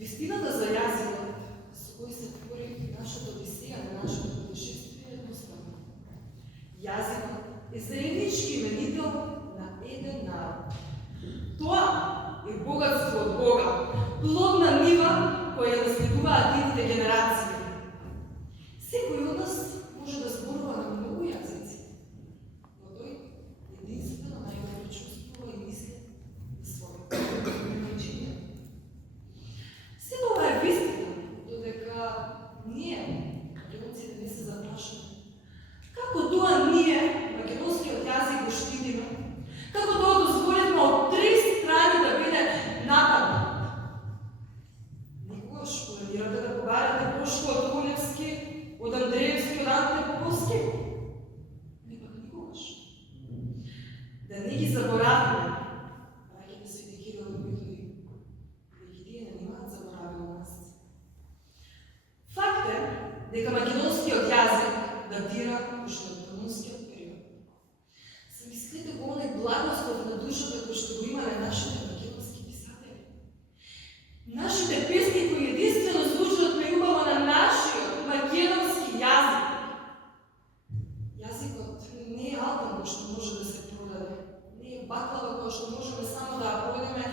Вистината за јазикот со кој се твори нашата одисеја на нашето путешествие е едноставно. Јазикот е заеднички именител на еден народ. Тоа е богатство од Бога, плодна нива која наследуваат идните генерации. Секој од нас може да зборува на многу јазици, но тој единствено најдобро чувствува и мисли на своето начин. Сето ова е вистина, додека ние, македонците, не се запрашаме. Како тоа ние, македонскиот јазик, го штитиме? Како тоа дозволевме од три страни да биде нападнат? Никогаш планирате да побарате пошто од Куневски, од Андреевски, од Анте Поповски? Не пак никогаш. Да не ги забораваме, раѓите Свети Кирил и Методи, веќе тие не немаат заборавено нас. Факт е дека македонскиот јазик датира уште од планинскиот период. Замислете го оној благослов на душата кој што го имале нашите македонски писатели. Нашите песни кои единствено звучат преубаво на нашиот македонски јазик. Јазикот не е албум кој што може да се продаде, не е баклава која што можеме само да ја продадеме